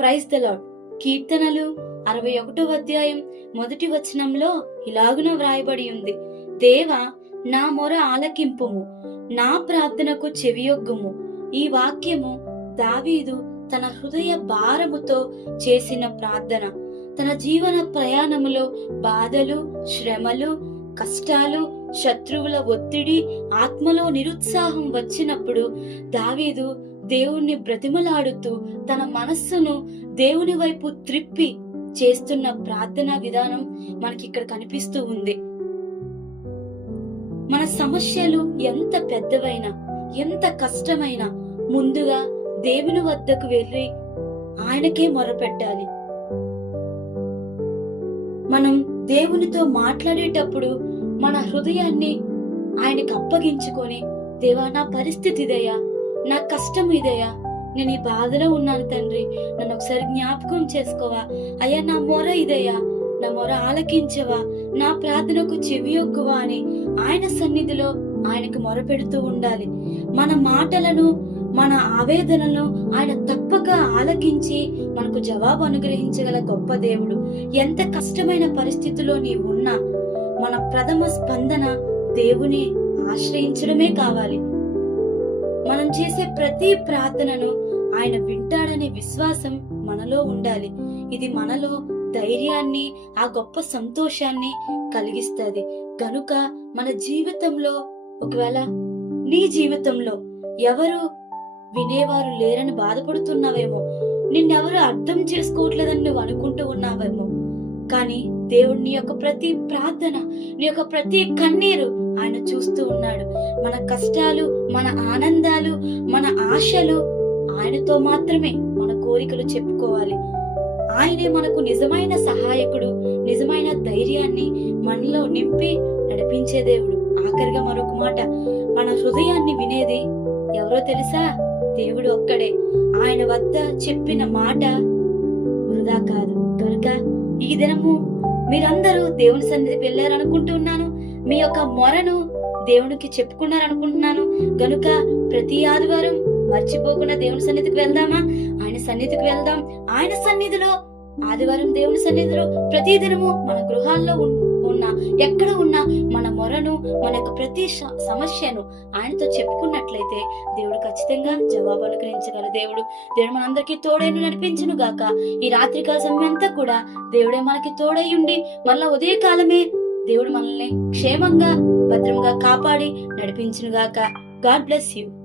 Praise the lord కీర్తనలు అరవై ఒకటో అధ్యాయం మొదటి వచనంలో ఇలాగున వ్రాయబడి ఉంది. దేవ నా మొర ఆలకింపుము నా ప్రార్థనకు చెవియొగ్గుము. ఈ వాక్యము దావీదు తన హృదయ భారముతో చేసిన ప్రార్థన. తన జీవన ప్రయాణములో బాధలు శ్రమలు కష్టాలు శత్రువుల ఒత్తిడి ఆత్మలో నిరుత్సాహం వచ్చినప్పుడు దావీదు దేవుణ్ణి బ్రతిమలాడుతూ తన మనస్సును దేవుని వైపు త్రిప్పి చేస్తున్న ప్రార్థనా విధానం మనకి ఇక్కడ కనిపిస్తూ ఉంది. మన సమస్యలు ఎంత పెద్దవైనా ఎంత కష్టమైనా ముందుగా దేవుని వద్దకు వెళ్ళి ఆయనకే మొరపెట్టాలి. మనం దేవునితో మాట్లాడేటప్పుడు మన హృదయాన్ని ఆయనకు అప్పగించుకొని దేవా నా పరిస్థితిదయ్యా నా కష్టం ఇదయ్యా. నేను ఈ బాధలో ఉన్నాను తండ్రి. నన్ను ఒకసారి జ్ఞాపకం చేసుకోవా. అయ్యా నా మొర ఇదయ్యా. నా మొర ఆలకించవా. నా ప్రార్థనకు చెవియొగ్గువా అని ఆయన సన్నిధిలో ఆయనకు మొరపెడుతూ ఉండాలి. మన మాటలను మన ఆవేదనలను ఆయన తప్పక ఆలకించి మనకు జవాబు అనుగ్రహించగల గొప్ప దేవుడు. ఎంత కష్టమైన పరిస్థితిలో నీవు ఉన్నా మన ప్రథమ స్పందన దేవుని ఆశ్రయించడమే కావాలి. మనం చేసే ప్రతి ప్రార్థనను ఆయన వింటాడనే విశ్వాసం మనలో ఉండాలి. ఇది మనలో ధైర్యాన్ని ఆ గొప్ప సంతోషాన్ని కలిగిస్తుంది. కనుక మన జీవితంలో ఒకవేళ నీ జీవితంలో ఎవరు వినేవారు లేరని బాధపడుతున్నావేమో నిన్నెవరు అర్థం చేసుకోవట్లేదని నువ్వు అనుకుంటూ ఉన్నావేమో కానీ దేవుడు నీ యొక్క ప్రతి ప్రార్థన నీ యొక్క ప్రతి కన్నీరు ఆయన చూస్తూ ఉన్నాడు. మన కష్టాలు మన ఆనందాలు మన ఆశలు ఆయనతో మాత్రమే మన కోరికలు చెప్పుకోవాలి. ఆయనే మనకు నిజమైన సహాయకుడు నిజమైన ధైర్యాన్ని మనలో నింపి నడిపించే దేవుడు. ఆఖరిగా మరొక మాట మన హృదయాన్ని వినేది ఎవరో తెలుసా? దేవుడు ఒక్కడే. ఆయన వద్ద చెప్పిన మాట వృధా కాదు. కనుక ఈ దినము మీరందరూ దేవుని సన్నిధికి వెళ్ళారనుకుంటున్నాను. మీ యొక్క మొరను దేవునికి చెప్పుకున్నారనుకుంటున్నాను. గనుక ప్రతి ఆదివారం మర్చిపోకుండా దేవుని సన్నిధికి వెళ్దామా? ఆయన సన్నిధికి వెళ్దాం. ఆయన సన్నిధిలో ఆదివారం దేవుని సన్నిధిలో ప్రతి దినము మన గృహాల్లో ఉన్- ఉన్న ఎక్కడ ఉన్నా మన మొరను మన యొక్క ప్రతి సమస్యను ఆయనతో చెప్పుకున్నట్లయితే దేవుడు ఖచ్చితంగా జవాబు అనుగ్రహించగల దేవుడు. దేవుడు మనందరికీ తోడైన నడిపించును గాక. ఈ రాత్రికాల సమయం అంతా కూడా దేవుడే మనకి తోడై ఉండి మళ్ళా ఉదయ కాలమే దేవుడు మనల్ని క్షేమంగా భద్రంగా కాపాడి నడిపించును గాక. God bless you